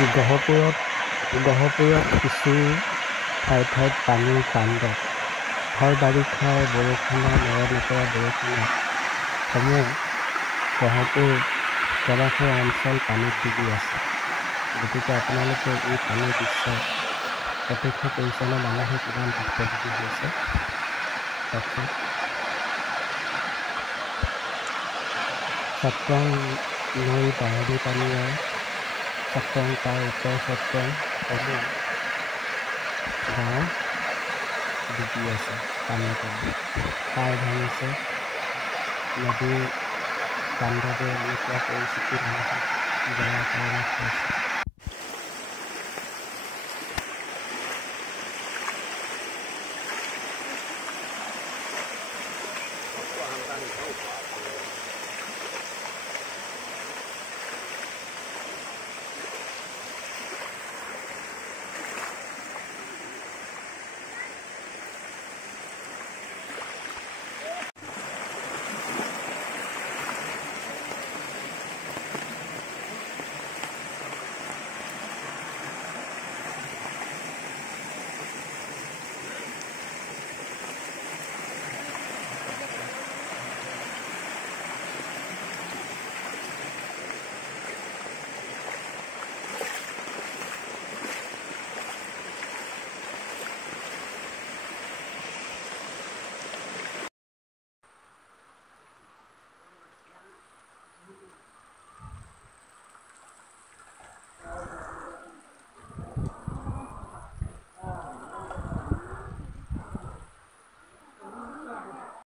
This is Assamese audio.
গহপুৰত কিছু ঠাইত পানীৰ তাণ্ডৱ। ভৰ বাৰিষাৰ বৰষুণৰ নেৰানেপেৰা বৰষুণত সমূহ গহপুৰ জলাশয় অঞ্চল পানীত ডুবি আছে। গতিকে আপোনালোকে এই পানীৰ দৃশ্য প্ৰত্যক্ষ কৰিছেনে? মানুহে কিমান ভুক্তভোগী হৈছে চাওকচোন। চট্ৰং নৈ বাঢ়নি পানীয়ে চট্ৰং তাৰ উত্তৰ চট্ৰং সমূহ গাঁও ডুবি আছে পানীৰ তলত। পাৰ ভাঙিছে। নদীৰ তাণ্ডৱে এনেকুৱা পৰিস্থিতি মানুহক জনাৰ কাৰণে হৈছে।